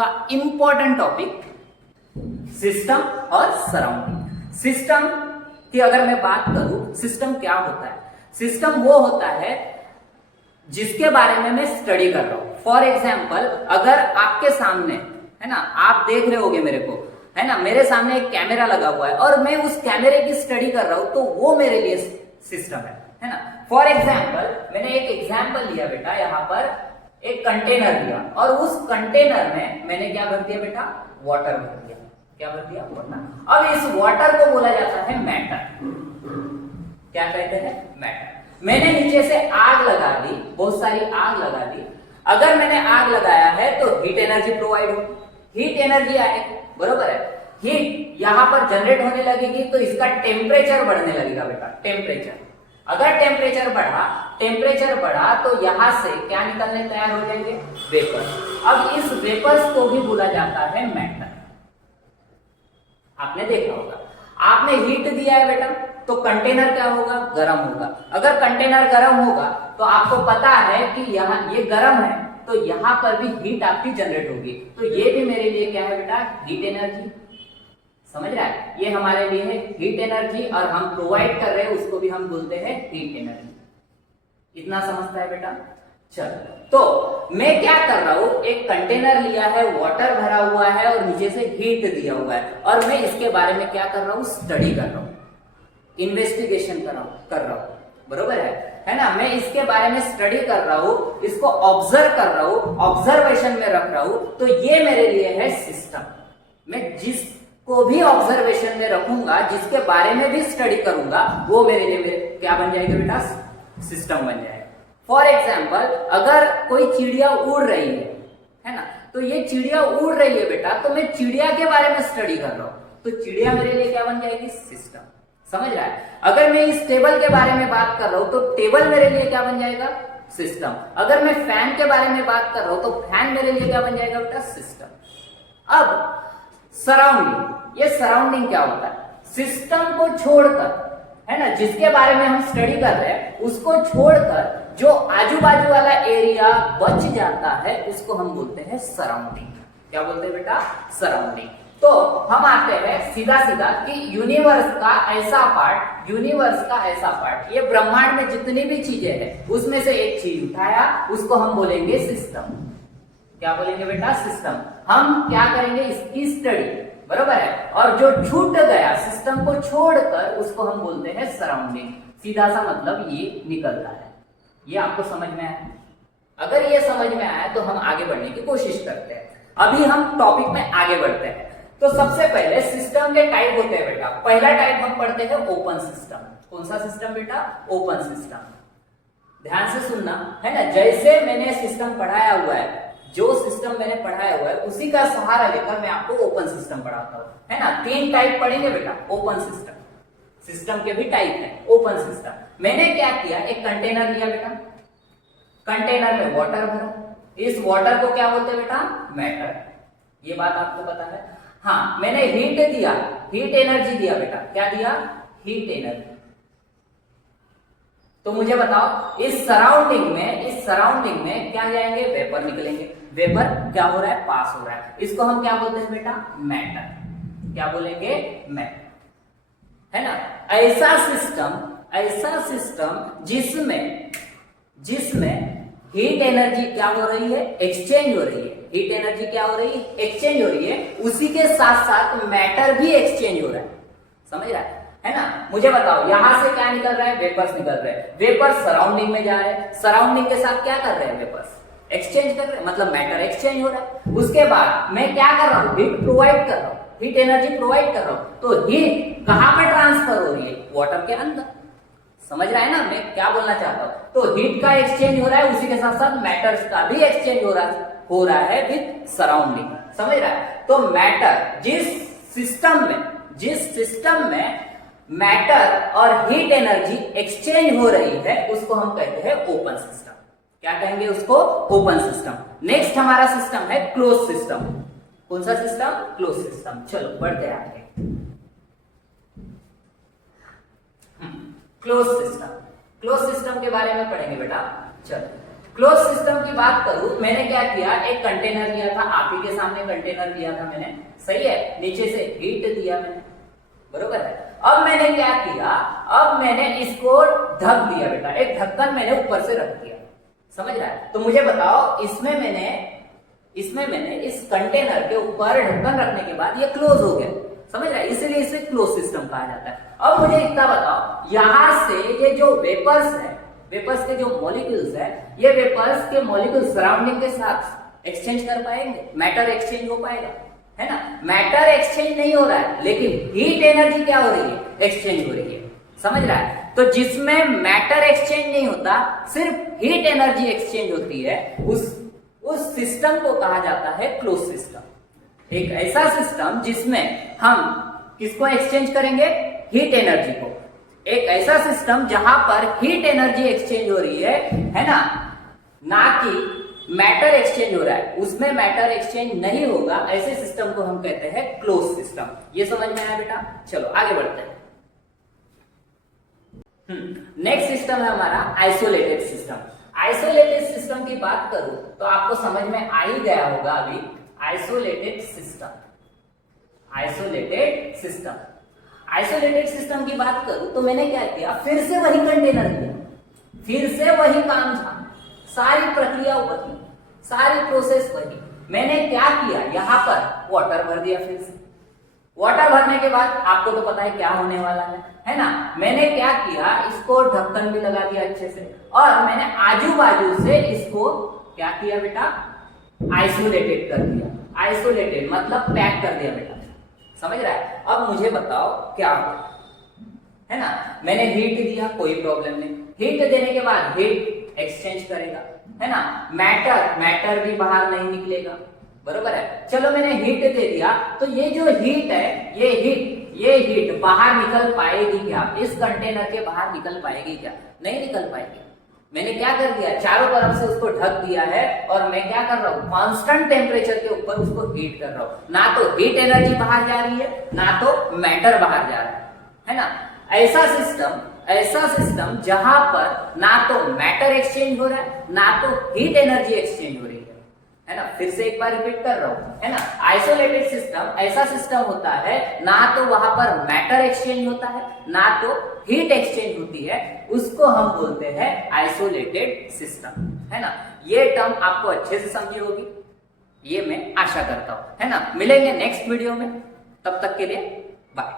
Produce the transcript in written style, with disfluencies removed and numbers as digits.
का important topic system और surrounding. System की अगर मैं बात करूं, सिस्टम क्या होता है? सिस्टम वो होता है जिसके बारे में मैं स्टडी कर रहा हूं। फॉर एग्जाम्पल, अगर आपके सामने है ना, आप देख रहे होगे मेरे को, है ना, मेरे सामने एक कैमरा लगा हुआ है और मैं उस कैमरे की स्टडी कर रहा हूं, तो वो मेरे लिए सिस्टम है ना। फॉर एग्जाम्पल, मैंने एक एग्जाम्पल लिया बेटा, यहाँ पर एक कंटेनर लिया और उस कंटेनर में मैंने क्या भर दिया बेटा? वाटर भर दिया। क्या भर दिया? वाटर। अब इस वाटर को बोला जाता है मैटर। क्या कहते हैं? मैटर। मैंने नीचे से आग लगा दी, बहुत सारी आग लगा दी। अगर मैंने आग लगाया है तो हीट एनर्जी प्रोवाइड हो, हीट एनर्जी आएगी, बरोबर है। हीट यहां पर जनरेट होने लगेगी तो इसका टेम्परेचर बढ़ने लगेगा बेटा, टेम्परेचर। अगर टेम्परेचर बढ़ा तो यहां से क्या निकलने तैयार हो जाएंगे? वेपर। अब इस वेपर्स को भी बोला जाता है मैटर। आपने देखा होगा, आपने हीट दिया है बेटा, तो कंटेनर क्या होगा? गर्म होगा। अगर कंटेनर गर्म होगा तो आपको पता है कि यहाँ ये गर्म है, तो यहां पर भी हीट आपकी जनरेट होगी। तो ये भी मेरे लिए क्या है बेटा? Heat energy. समझ रहा है? ये हमारे लिए है हीट एनर्जी, और हम प्रोवाइड कर रहे हैं उसको भी हम बोलते हैं हीट एनर्जी। इतना समझता है बेटा? चलो, तो मैं क्या कर रहा हूं, एक कंटेनर लिया है, वाटर भरा हुआ है और नीचे से हीट दिया हुआ है, और मैं इसके बारे में क्या कर रहा हूं? स्टडी कर रहा हूं, इन्वेस्टिगेशन कर रहा हूं, बरोबर है ना। मैं इसके बारे में स्टडी कर रहा हूं, इसको ऑब्जर्व कर रहा हूं, ऑब्जर्वेशन में रख रहा हूं, तो ये मेरे लिए है सिस्टम। मैं जिसको भी ऑब्जर्वेशन में रखूंगा, जिसके बारे में भी स्टडी करूंगा, वो मेरे लिए क्या बन जाएगा बेटा? सिस्टम बन जाएगा। फॉर एग्जाम्पल, अगर कोई चिड़िया उड़ रही है ना, तो ये चिड़िया उड़ रही है बेटा, तो मैं चिड़िया के बारे में स्टडी कर रहा हूं, तो चिड़िया मेरे लिए क्या बन जाएगी? सिस्टम। समझ रहा है? अगर मैं इस टेबल के बारे में बात कर रहा हूं, तो टेबल मेरे लिए क्या बन जाएगा? सिस्टम। अगर मैं फैन के बारे में बात कर रहा हूं, तो फैन मेरे लिए क्या बन जाएगा बेटा? सिस्टम। अब सराउंडिंग, ये सराउंडिंग क्या होता है? सिस्टम को छोड़कर, है ना, जिसके बारे में हम स्टडी कर रहे हैं उसको छोड़कर जो आजू बाजू वाला एरिया बच जाता है उसको हम बोलते हैं सराउंडिंग। क्या बोलते हैं बेटा? सराउंडिंग। तो हम आते हैं सीधा सीधा कि यूनिवर्स का ऐसा पार्ट, ये ब्रह्मांड में जितनी भी चीजें हैं उसमें से एक चीज उठाया, उसको हम बोलेंगे सिस्टम। क्या बोलेंगे बेटा? सिस्टम। हम क्या करेंगे? इसकी स्टडी, बरोबर है। और जो छूट गया सिस्टम को छोड़कर, उसको हम बोलते हैं सराउंडिंग। सीधा सा मतलब ये निकलता है। ये आपको समझ में आया? अगर ये समझ में आया तो हम आगे बढ़ने की कोशिश करते हैं। अभी हम टॉपिक में आगे बढ़ते हैं। तो सबसे पहले सिस्टम के टाइप होते हैं बेटा। पहला टाइप हम पढ़ते हैं ओपन सिस्टम। कौन सा सिस्टम बेटा? Open system. ध्यान से सुनना, है ना। जैसे मैंने सिस्टम पढ़ाया हुआ है, जो सिस्टम मैंने पढ़ाया हुआ है उसी का सहारा लेकर मैं आपको ओपन सिस्टम पढ़ाता हूं, है ना। 3 टाइप पढ़ेंगे बेटा ओपन सिस्टम। सिस्टम के भी टाइप है। ओपन सिस्टम मैंने क्या किया, एक कंटेनर लिया बेटा, कंटेनर में वाटर भरा, इस वाटर को क्या बोलते हैं बेटा? मैटर। ये बात आपको पता है? हाँ, मैंने हीट दिया, हीट एनर्जी दिया बेटा। क्या दिया? Heat energy. तो मुझे बताओ, इस सराउंडिंग में क्या जाएंगे? वेपर निकलेंगे। वेपर क्या हो रहा है? पास हो रहा है। इसको हम क्या बोलते हैं बेटा? मैटर। क्या बोलेंगे? मैटर, है ना। ऐसा सिस्टम जिसमें हीट एनर्जी क्या हो रही है? एक्सचेंज हो रही है। हीट एनर्जी क्या हो रही है? एक्सचेंज हो रही है। उसी के साथ साथ मैटर भी एक्सचेंज हो रहा है। समझ रहा है ना। मुझे बताओ, यहां से क्या निकल रहा है? वेपर्स निकल रहे हैं। वेपर्स सराउंडिंग में जा रहे हैं। सराउंडिंग के साथ क्या कर रहे हैं? वेपर्स एक्सचेंज कर रहे हैं, मतलब मैटर एक्सचेंज हो रहा है। उसके बाद मैं क्या कर रहा हूं? हीट प्रोवाइड कर रहा हूं, हीट एनर्जी प्रोवाइड कर रहा हूं। तो हीट कहां पर ट्रांसफर हो रही है? वाटर के अंदर। समझ रहा है ना मैं क्या बोलना चाहता हूं? तो हीट का एक्सचेंज हो रहा है, उसी के साथ साथ मैटर्स का भी एक्सचेंज हो रहा है विद सराउंडिंग। समझ रहा है? तो मैटर, जिस सिस्टम में मैटर और हीट एनर्जी एक्सचेंज हो रही है उसको हम कहते हैं ओपन सिस्टम। क्या कहेंगे उसको? Open system. नेक्स्ट हमारा सिस्टम है क्लोज सिस्टम। कौन सा सिस्टम? Close system. चलो बढ़ते हैं आगे। क्लोज सिस्टम के बारे में पढ़ेंगे बेटा। चलो, क्लोज सिस्टम की बात करूं, मैंने क्या किया, एक कंटेनर लिया था, आप ही के सामने कंटेनर लिया था मैंने, सही है, नीचे से हीट दिया मैंने, बरोबर है। अब मैंने क्या किया, अब मैंने इसको ढक दिया बेटा, एक ढक्कन मैंने ऊपर से रख दिया, समझ रहा है। तो मुझे बताओ, इसमें मैंने इस कंटेनर के ऊपर ढक्कन रखने के बाद ये क्लोज हो गया, समझ रहा है, इसीलिए इसे क्लोज सिस्टम कहा जाता है। अब मुझे इतना बताओ, यहां से ये जो वेपर्स है, वेपर्स के जो मॉलिक्यूल्स है, ये वेपर्स के मॉलिक्यूल सराउंडिंग के साथ एक्सचेंज कर पाएंगे, मैटर एक्सचेंज हो पाएगा, है ना। मैटर एक्सचेंज नहीं हो रहा है, लेकिन हीट एनर्जी क्या हो रही है, एक्सचेंज हो रही है, समझ रहा है। तो जिसमें मैटर एक्सचेंज नहीं होता, सिर्फ हीट एनर्जी एक्सचेंज होती है, उस सिस्टम को कहा जाता है क्लोज सिस्टम। एक ऐसा सिस्टम जिसमें हम किसको एक्सचेंज करेंगे, हीट एनर्जी को। एक ऐसा सिस्टम जहां पर हीट एनर्जी एक्सचेंज हो रही है ना कि मैटर एक्सचेंज हो रहा है, उसमें मैटर एक्सचेंज नहीं होगा, ऐसे सिस्टम को हम कहते हैं क्लोज सिस्टम। ये समझ में आया बेटा, चलो आगे बढ़ते हैं। नेक्स्ट सिस्टम है हमारा आइसोलेटेड सिस्टम। आइसोलेटेड सिस्टम की बात करूं तो आपको समझ में आ ही गया होगा अभी, आइसोलेटेड सिस्टम। आइसोलेटेड सिस्टम की बात करूं तो मैंने क्या किया, फिर से वही कंटेनर लिया, फिर से वही काम था, सारी प्रक्रिया वही, सारी प्रोसेस वही। मैंने क्या किया, यहां पर वाटर भर दिया, फिर से वाटर भरने के बाद आपको तो पता है क्या होने वाला है ना। मैंने क्या किया, इसको ढक्कन भी लगा दिया अच्छे से, और मैंने आजू बाजू से इसको क्या किया बेटा, आइसोलेटेड कर दिया। आइसोलेटेड मतलब पैक कर दिया बेटा, समझ रहा है। अब मुझे बताओ क्या होगा, है ना। मैंने हीट दिया, कोई प्रॉब्लम नहीं, हीट देने के बाद हीट एक्सचेंज करेगा, है ना। मैटर भी बाहर नहीं निकलेगा, बरोबर है। चलो मैंने हीट दे दिया, तो ये जो हीट है, ये हीट बाहर निकल पाएगी क्या, इस कंटेनर के बाहर निकल पाएगी क्या, नहीं निकल पाएगी। मैंने क्या कर दिया, चारों तरफ से उसको ढक दिया है, और मैं क्या कर रहा हूं, कांस्टेंट टेम्परेचर के ऊपर उसको हीट कर रहा हूं। ना तो हीट एनर्जी बाहर जा रही है, ना तो मैटर बाहर जा रहा है ना। ऐसा सिस्टम जहां पर ना तो मैटर एक्सचेंज हो रहा है, ना तो हीट एनर्जी एक्सचेंज हो रही है ना। फिर से एक बार रिपीट कर रहा हूं, है ना। आइसोलेटेड सिस्टम ऐसा सिस्टम होता है, ना तो वहां पर मैटर एक्सचेंज होता है, ना तो हीट एक्सचेंज होती है, उसको हम बोलते हैं आइसोलेटेड सिस्टम, है ना। ये टर्म आपको अच्छे से समझी होगी, ये मैं आशा करता हूं, है ना। मिलेंगे नेक्स्ट वीडियो में, तब तक के लिए बाय।